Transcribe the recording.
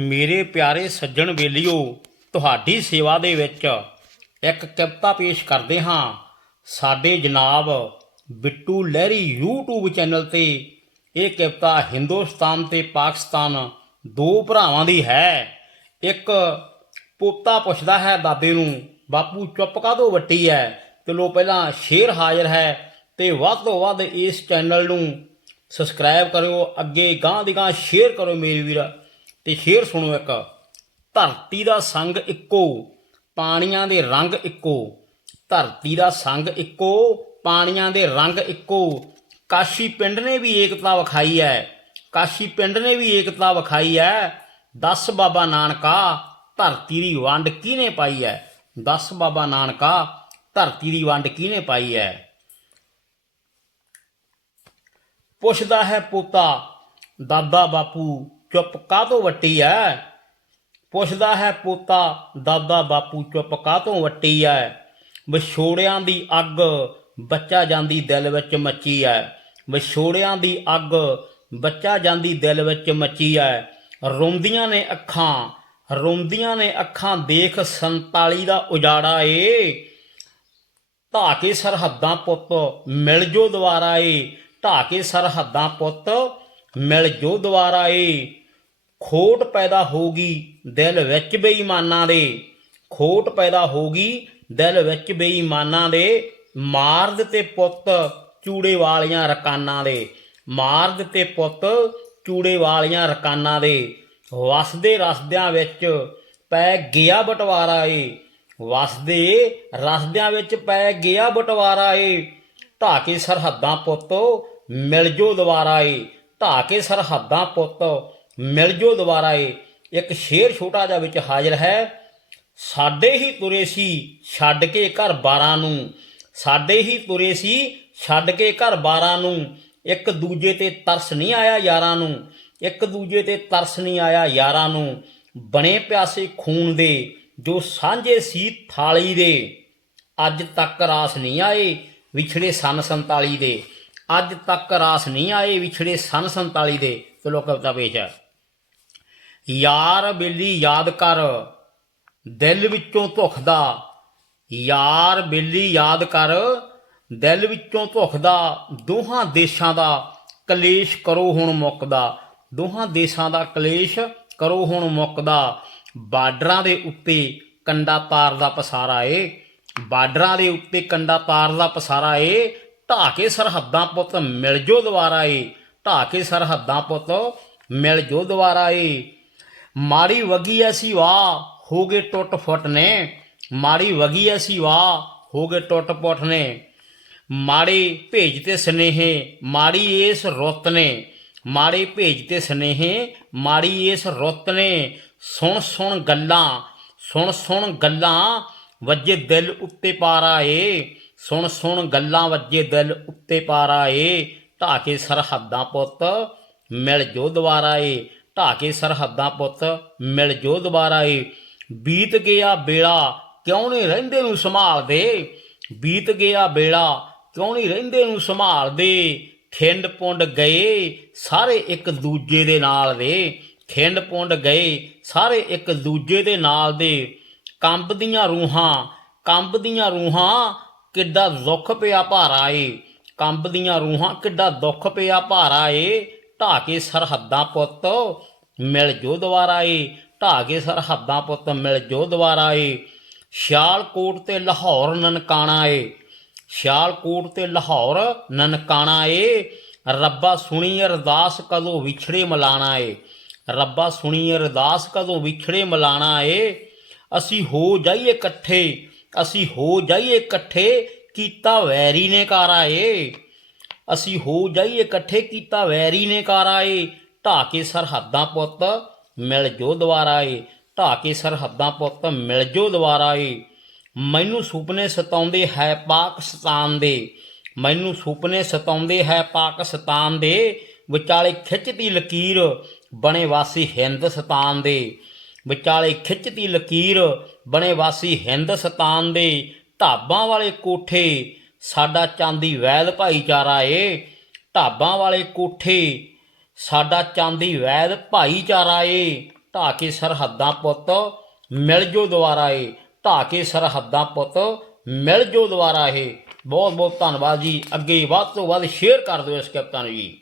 ਮੇਰੇ ਪਿਆਰੇ ਸੱਜਣ ਬੇਲਿਓ, ਤੁਹਾਡੀ ਸੇਵਾ ਦੇ ਵਿੱਚ ਇੱਕ ਕਵਿਤਾ ਪੇਸ਼ ਕਰਦੇ ਹਾਂ। ਸਾਡੇ ਜਨਾਬ ਬਿੱਟੂ ਲਹਿਰੀ YouTube ਚੈਨਲ ਤੇ ਇਹ ਕਵਿਤਾ ਹਿੰਦੁਸਤਾਨ ਤੇ ਪਾਕਿਸਤਾਨ ਦੋ ਭਰਾਵਾਂ ਦੀ ਹੈ। ਇੱਕ ਪੋਤਾ ਪੁੱਛਦਾ ਹੈ ਦਾਦੇ ਨੂੰ, ਬਾਪੂ, ਚੁੱਪ ਕਾਹਦੋਂ ਵੱਟੀ ਹੈ ਚਲੋ ਪਹਿਲਾਂ ਸ਼ੇਰ ਹਾਜ਼ਰ ਹੈ ਤੇ ਵੱਧ ਤੋਂ ਵੱਧ ਇਸ ਚੈਨਲ ਨੂੰ ਸਬਸਕ੍ਰਾਈਬ ਕਰਿਓ, ਅੱਗੇ ਗਾਂ ਦੀ ਗਾਂ ਸ਼ੇਅਰ ਕਰੋ ਮੇਰੇ ਵੀਰ। ਤੇ ਸ਼ੇਰ ਸੁਣੋ ਇੱਕ। ਧਰਤੀ ਦਾ ਸੰਗ ਇੱਕੋ, ਪਾਣੀਆਂ ਦੇ ਰੰਗ ਇੱਕੋ। ਧਰਤੀ ਦਾ ਸੰਗ ਇੱਕੋ, ਪਾਣੀਆਂ ਦੇ ਰੰਗ ਇੱਕੋ। ਕਾਸ਼ੀ ਪਿੰਡ ਨੇ ਵੀ ਏਕਤਾ ਵਿਖਾਈ ਹੈ ਕਾਸ਼ੀ ਪਿੰਡ ਨੇ ਵੀ ਏਕਤਾ ਵਿਖਾਈ ਹੈ ਦਸ ਬਾਬਾ ਨਾਨਕਾ, ਧਰਤੀ ਦੀ ਵੰਡ ਕਿਹਨੇ ਪਾਈ ਹੈ ਦਸ ਬਾਬਾ ਨਾਨਕਾ, ਧਰਤੀ ਦੀ ਵੰਡ ਕਿਹਨੇ ਪਾਈ ਹੈ ਪੁੱਛਦਾ ਹੈ ਪੋਤਾ, ਦਾਦਾ ਬਾਪੂ ਚੁੱਪ ਕਾਹਤੋਂ ਵੱਟੀ ਐ? ਪੁੱਛਦਾ ਹੈ ਪੋਤਾ, ਦਾਦਾ ਬਾਪੂ ਚੁੱਪ ਕਾਹਤੋਂ ਵੱਟੀ ਐ? ਵਿਛੋੜਿਆਂ ਦੀ ਅੱਗ ਬੱਚਾ ਜਾਂਦੀ ਦਿਲ ਵਿੱਚ ਮੱਚੀ ਐ। ਵਿਛੋੜਿਆਂ ਦੀ ਅੱਗ ਬੱਚਾ ਜਾਂਦੀ ਦਿਲ ਵਿੱਚ ਮੱਚੀ ਐ। ਰੋਂਦੀਆਂ ਨੇ ਅੱਖਾਂ, ਰੋਂਦੀਆਂ ਨੇ ਅੱਖਾਂ, ਦੇਖ 47 ਦਾ ਉਜਾੜਾ ਏ। ਢਾ ਕੇ ਸਰਹੱਦਾਂ ਪੁੱਤ, ਮਿਲ ਜੋ ਦੁਆਰਾ ਏ। ਢਾ ਕੇ ਸਰਹੱਦਾਂ ਪੁੱਤ, ਮਿਲ ਜੋ ਦੁਆਰਾ ਏ। ਖੋਟ ਪੈਦਾ ਹੋਗੀ ਦਿਲ ਵਿੱਚ ਬੇਈਮਾਨਾਂ ਦੇ। ਖੋਟ ਪੈਦਾ ਹੋਗੀ ਦਿਲ ਵਿੱਚ ਬੇਈਮਾਨਾਂ ਦੇ। ਮਾਰ ਦਿੱਤੇ ਪੁੱਤ ਚੂੜੇ ਵਾਲੀਆਂ ਰਕਾਨਾਂ ਦੇ। ਮਾਰ ਦਿੱਤੇ ਪੁੱਤ ਚੂੜੇ ਵਾਲੀਆਂ ਰਕਾਨਾਂ ਦੇ। ਵਸਦੇ ਰਸਦਿਆਂ ਵਿੱਚ ਪੈ ਗਿਆ ਬਟਵਾਰਾ ਏ। ਵਸਦੇ ਰਸਦਿਆਂ ਵਿੱਚ ਪੈ ਗਿਆ ਬਟਵਾਰਾ ਏ। ਢਾ ਕੇ ਸਰਹੱਦਾਂ ਪੁੱਤ ਮਿਲ ਜੋ ਦੁਬਾਰਾ ਏ। ਢਾ ਕੇ ਸਰਹੱਦਾਂ ਪੁੱਤ ਮਿਲ ਜੋ ਦੁਬਾਰਾ ਏ। ਇੱਕ ਸ਼ੇਰ ਛੋਟਾ ਜਿਹਾ ਵਿੱਚ ਹਾਜ਼ਰ ਹੈ। ਸਾਡੇ ਹੀ ਤੁਰੇ ਸੀ ਛੱਡ ਕੇ ਘਰ ਬਾਰਾਂ ਨੂੰ। ਸਾਡੇ ਹੀ ਤੁਰੇ ਸੀ ਛੱਡ ਕੇ ਘਰ ਬਾਰਾਂ ਨੂੰ। ਇੱਕ ਦੂਜੇ ਤੇ ਤਰਸ ਨਹੀਂ ਆਇਆ ਯਾਰਾਂ ਨੂੰ। ਇੱਕ ਦੂਜੇ ਤੇ ਤਰਸ ਨਹੀਂ ਆਇਆ ਯਾਰਾਂ ਨੂੰ। ਬਣੇ ਪਿਆਸੇ ਖੂਨ ਦੇ ਜੋ ਸਾਂਝੇ ਸੀ ਥਾਲੀ ਦੇ। ਅੱਜ ਤੱਕ ਰਾਸ ਨਹੀਂ ਆਏ ਵਿਛੜੇ ਸਨ 47 ਦੇ। ਅੱਜ ਤੱਕ ਰਾਸ ਨਹੀਂ ਆਏ ਵਿਛੜੇ ਸਨ 47 ਦੇ। ਚਲੋ ਕਵਿਤਾ ਪੇਸ਼ ਹੈ। ਯਾਰ ਬੇਲੀ ਯਾਦ ਕਰ, ਦਿਲ ਵਿੱਚੋਂ ਧੁਖਦਾ। ਯਾਰ ਬੇਲੀ ਯਾਦ ਕਰ, ਦਿਲ ਵਿੱਚੋਂ ਧੁਖਦਾ। ਦੋਹਾਂ ਦੇਸ਼ਾਂ ਦਾ ਕਲੇਸ਼ ਕਰੋ ਹੁਣ ਮੁੱਕਦਾ। ਦੋਹਾਂ ਦੇਸ਼ਾਂ ਦਾ ਕਲੇਸ਼ ਕਰੋ ਹੁਣ ਮੁੱਕਦਾ। ਬਾਰਡਰਾਂ ਦੇ ਉੱਤੇ ਕੰਡਾ ਤਾਰ ਦਾ ਪਸਾਰਾ ਏ। ਬਾਰਡਰਾਂ ਦੇ ਉੱਤੇ ਕੰਡਾ ਤਾਰ ਦਾ ਪਸਾਰਾ ਏ। ਢਾ ਕੇ ਸਰਹੱਦਾਂ ਪੁੱਤ ਮਿਲ ਜੋ ਦੁਆਰਾ ਏ। ਢਾ ਕੇ ਸਰਹੱਦਾਂ ਪੁੱਤ ਮਿਲ ਜੋ ਦੁਆਰਾ ਏ। ਮਾੜੀ ਵਗੀ ਐਸੀ ਵਾਹ, ਹੋ ਗਏ ਟੁੱਟ ਫੁੱਟ ਨੇ। ਮਾੜੀ ਵਗੀ ਐਸੀ ਵਾਹ, ਹੋ ਗਏ ਟੁੱਟ ਪੁੱਟ ਨੇ। ਮਾੜੇ ਭੇਜ ਤੇ ਸਨੇਹੇ, ਮਾੜੀ ਇਸ ਰੁੱਤ ਨੇ। ਮਾੜੇ ਭੇਜ ਤੇ ਸਨੇਹੇ, ਮਾੜੀ ਇਸ ਰੁੱਤ ਨੇ। ਸੁਣ ਸੁਣ ਗੱਲਾਂ, ਸੁਣ ਸੁਣ ਗੱਲਾਂ ਵੱਜੇ ਦਿਲ ਉੱਤੇ ਪਾਰਾ ਏ ਸੁਣ ਸੁਣ ਗੱਲਾਂ ਵੱਜੇ ਦਿਲ ਉੱਤੇ ਪਾਰਾ ਏ ਢਾ ਕੇ ਸਰਹੱਦਾਂ ਪੁੱਤ, ਮਿਲ ਜੋ ਦੁਬਾਰਾ ਏ। ਢਾ ਕੇ ਸਰਹੱਦਾਂ ਪੁੱਤ, ਮਿਲ ਜੋ ਦੁਬਾਰਾ ਏ। ਬੀਤ ਗਿਆ ਬੇੜਾ ਕਿਉਂ ਨਹੀਂ ਰਹਿੰਦੇ ਨੂੰ ਸੰਭਾਲ ਦੇ? ਬੀਤ ਗਿਆ ਬੇੜਾ ਕਿਉਂ ਨਹੀਂ ਰਹਿੰਦੇ ਨੂੰ ਸੰਭਾਲ ਦੇ? ਖਿੰਡ ਪੁੰਡ ਗਏ, ਸਾਰੇ ਇੱਕ ਦੂਜੇ ਦੇ ਨਾਲ ਦੇ। ਖਿੰਡ ਪੁੰਡ ਗਏ, ਸਾਰੇ ਇੱਕ ਦੂਜੇ ਦੇ ਨਾਲ ਦੇ। ਕੰਬਦੀਆਂ ਰੂਹਾਂ ਕੰਬਦੀਆਂ ਰੂਹਾਂ, ਕਿੱਡਾ ਦੁੱਖ ਪਿਆ ਭਾਰਾ ਏ। ਕੰਬਦੀਆਂ ਰੂਹਾਂ, ਕਿੱਡਾ ਦੁੱਖ ਪਿਆ ਭਾਰਾ ਏ। ਢਾ ਕੇ ਸਰਹੱਦਾਂ ਪੁੱਤ, ਮਿਲ ਜੋ ਦੁਆਰਾ ਏ। ਢਾ ਕੇ ਸਰਹੱਦਾਂ ਪੁੱਤ, ਮਿਲ ਜੋ ਦੁਆਰਾ ਏ। ਸ਼ਿਆਲਕੋਟ ਤੇ ਲਾਹੌਰ ਨਨਕਾਣਾ ਏ। ਸ਼ਿਆਲਕੋਟ ਤੇ ਲਾਹੌਰ ਨਨਕਾਣਾ ਏ। ਰੱਬਾ ਸੁਣੀ ਅਰਦਾਸ ਕਦੋਂ ਵਿਛੜੇ ਮਲਾਣਾ ਏ। ਰੱਬਾ ਸੁਣੀ ਅਰਦਾਸ ਕਦੋਂ ਵਿਛੜੇ ਮਲਾਣਾ ਏ। ਅਸੀਂ ਹੋ ਜਾਈਏ ਇਕੱਠੇ, ਅਸੀਂ ਹੋ ਜਾਈਏ ਇਕੱਠੇ, ਕੀਤਾ ਵੈਰੀ ਨੇ ਕਾਰਾ ਏ। ਅਸੀਂ ਹੋ ਜਾਈਏ ਇਕੱਠੇ ਕੀਤਾ ਵੈਰੀ ਨੇ ਕਾਰਾ ਏ ਢਾ ਕੇ ਸਰਹੱਦਾਂ ਪੁੱਤ, ਮਿਲ ਜੋ ਦੁਆਰਾ ਏ ਢਾ ਕੇ ਸਰਹੱਦਾਂ ਪੁੱਤ, ਮਿਲ ਜੋ ਦੁਆਰਾ ਏ ਮੈਨੂੰ ਸੁਪਨੇ ਸਤਾਉਂਦੇ ਹੈ ਪਾਕਿਸਤਾਨ ਦੇ। ਮੈਨੂੰ ਸੁਪਨੇ ਸਤਾਉਂਦੇ ਹੈ ਪਾਕਿਸਤਾਨ ਦੇ। ਵਿਚਾਲੇ ਖਿੱਚਦੀ ਲਕੀਰ, ਬਣੇ ਵਾਸੀ ਹਿੰਦੁਸਤਾਨ ਦੇ। ਵਿਚਾਲੇ ਖਿੱਚਦੀ ਲਕੀਰ, ਬਣੇ ਵਾਸੀ ਹਿੰਦੁਸਤਾਨ ਦੇ। ਢਾਬਾਂ ਵਾਲੇ ਕੋਠੇ ਸਾਡਾ ਚਾਂਦੀ ਵੈਦ ਭਾਈਚਾਰਾ ਏ, ਢਾਬਾਂ ਵਾਲੇ ਕੋਠੇ, ਸਾਡਾ ਚਾਂਦੀ ਵੈਦ ਭਾਈਚਾਰਾ ਏ। ਢਾਹ ਕੇ ਸਰਹੱਦਾਂ ਪੁੱਤ, ਮਿਲ ਜੋ ਦੁਆਰਾ ਏ। ਢਾਹ ਕੇ ਸਰਹੱਦਾਂ ਪੁੱਤ, ਮਿਲ ਜੋ ਦੁਆਰਾ ਏ। ਬਹੁਤ ਬਹੁਤ ਧੰਨਵਾਦ ਜੀ। ਅੱਗੇ ਵੱਧ ਤੋਂ ਵੱਧ ਸ਼ੇਅਰ ਕਰ ਦਿਓ ਇਸ ਕਵਿਤਾ ਨੂੰ ਜੀ।